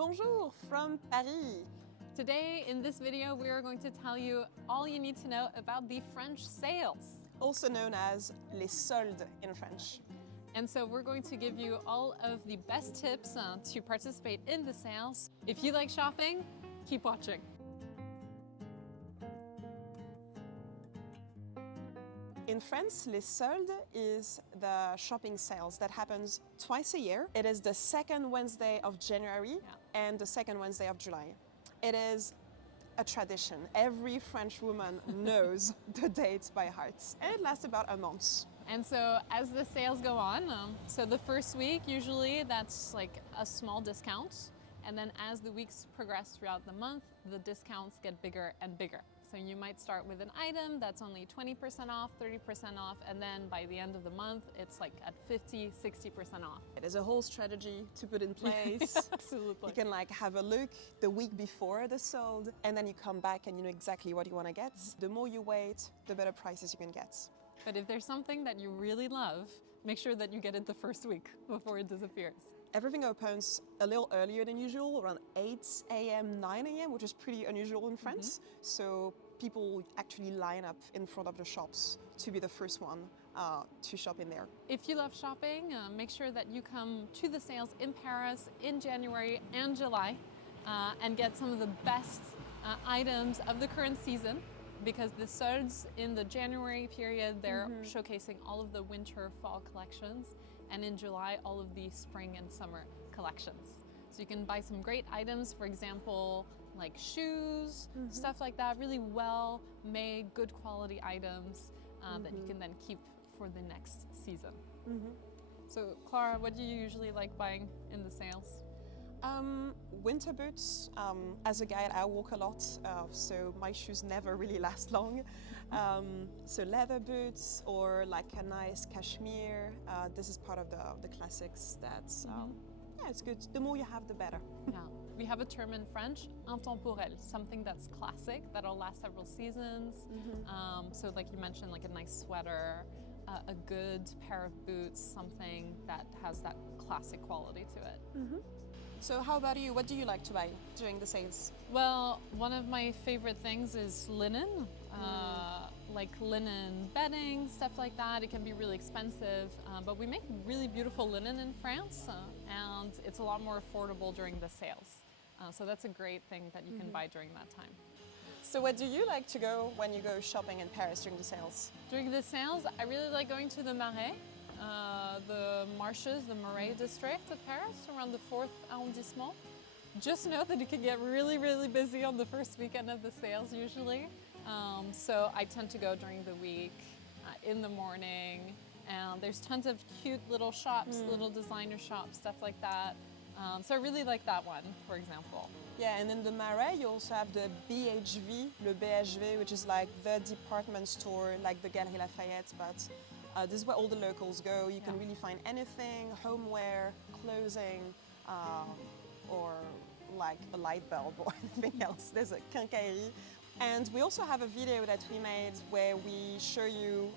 Bonjour from Paris. Today in this video we are going to tell you all you need to know about the French sales. Also known as les soldes in French. And so we're going to give you all of the best tips to participate in the sales. If you like shopping, keep watching. In France, les soldes is the shopping sales that happens twice a year. It is the second Wednesday of January and the second Wednesday of July. It is a tradition. Every French woman knows the dates by heart. And it lasts about a month. And so as the sales go on, so the first week, usually that's like a small discount. And then as the weeks progress throughout the month, the discounts get bigger and bigger. So you might start with an item that's only 20% off, 30% off, and then by the end of the month, it's like at 50, 60% off. It is a whole strategy to put in place. Absolutely. You can like have a look the week before the sold, and then you come back and you know exactly what you want to get. The more you wait, the better prices you can get. But if there's something that you really love, make sure that you get it the first week before it disappears. Everything opens a little earlier than usual, around 8 a.m., 9 a.m., which is pretty unusual in France. So people actually line up in front of the shops to be the first one to shop in there. If you love shopping, make sure that you come to the sales in Paris in January and July and get some of the best items of the current season. Because the soldes in the January period, they're showcasing all of the winter fall collections, and in July, all of the spring and summer collections. So you can buy some great items, for example, like shoes, stuff like that, really well-made, good quality items that you can then keep for the next season. So Clara, what do you usually like buying in the sales? Winter boots. As a guide, I walk a lot, so my shoes never really last long. So leather boots or like a nice cashmere. This is part of the classics that's, yeah, it's good. The more you have, the better. Yeah. We have a term in French, intemporel, something that's classic, that'll last several seasons. So like you mentioned, like a nice sweater, a good pair of boots, something that has that classic quality to it. So how about you? What do you like to buy during the sales? Well, one of my favorite things is linen, like linen bedding, stuff like that. It can be really expensive, but we make really beautiful linen in France, and it's a lot more affordable during the sales. So that's a great thing that you can buy during that time. So where do you like to go when you go shopping in Paris during the sales? During the sales, I really like going to the Marais, the marshes, the Marais district of Paris, around the 4th arrondissement. Just know that it can get really, really busy on the first weekend of the sales usually. So I tend to go during the week, in the morning, and there's tons of cute little shops, little designer shops, stuff like that. So I really like that one, for example. Yeah, and in the Marais, you also have the BHV, le BHV, which is like the department store, like the Galeries Lafayette, but this is where all the locals go. You can really find anything, homeware, clothing, or like a light bulb or anything else. There's a quincaillerie. And we also have a video that we made where we show you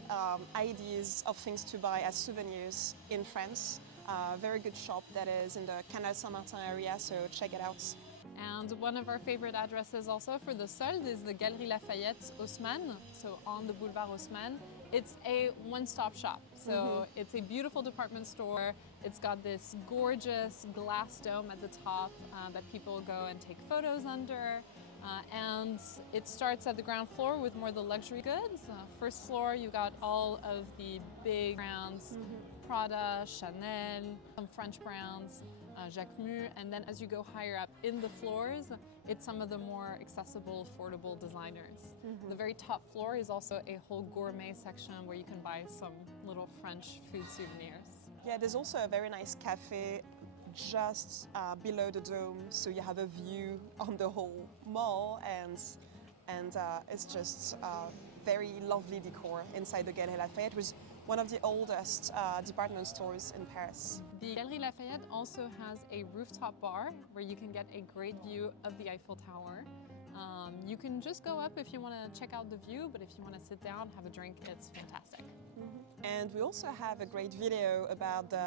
ideas of things to buy as souvenirs in France. Very good shop that is in the Canal Saint-Martin area, so check it out. And one of our favorite addresses also for the solde is the Galeries Lafayette Haussmann, so on the Boulevard Haussmann. It's a one-stop shop, so it's a beautiful department store. It's got this gorgeous glass dome at the top that people go and take photos under. And it starts at the ground floor with more of the luxury goods. First floor, you got all of the big brands, Prada, Chanel, some French brands, Jacquemus, and then as you go higher up in the floors, it's some of the more accessible, affordable designers. The very top floor is also a whole gourmet section where you can buy some little French food souvenirs. Yeah, there's also a very nice cafe just below the dome, so you have a view on the whole mall, and it's just very lovely decor inside the Galeries Lafayette, which is one of the oldest department stores in Paris. The Galeries Lafayette also has a rooftop bar where you can get a great view of the Eiffel Tower. You can just go up if you want to check out the view, but if you want to sit down, have a drink, it's fantastic. And we also have a great video about the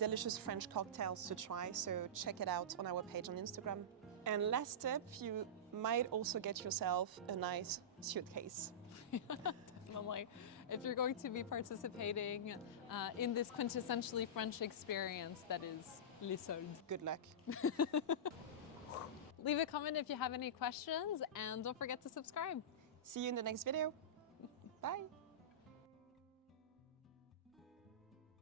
delicious French cocktails to try, so check it out on our page on Instagram. And last tip, you might also get yourself a nice suitcase. Definitely. If you're going to be participating in this quintessentially French experience that is les soldes. Good luck. Leave a comment if you have any questions and don't forget to subscribe. See you in the next video. Bye.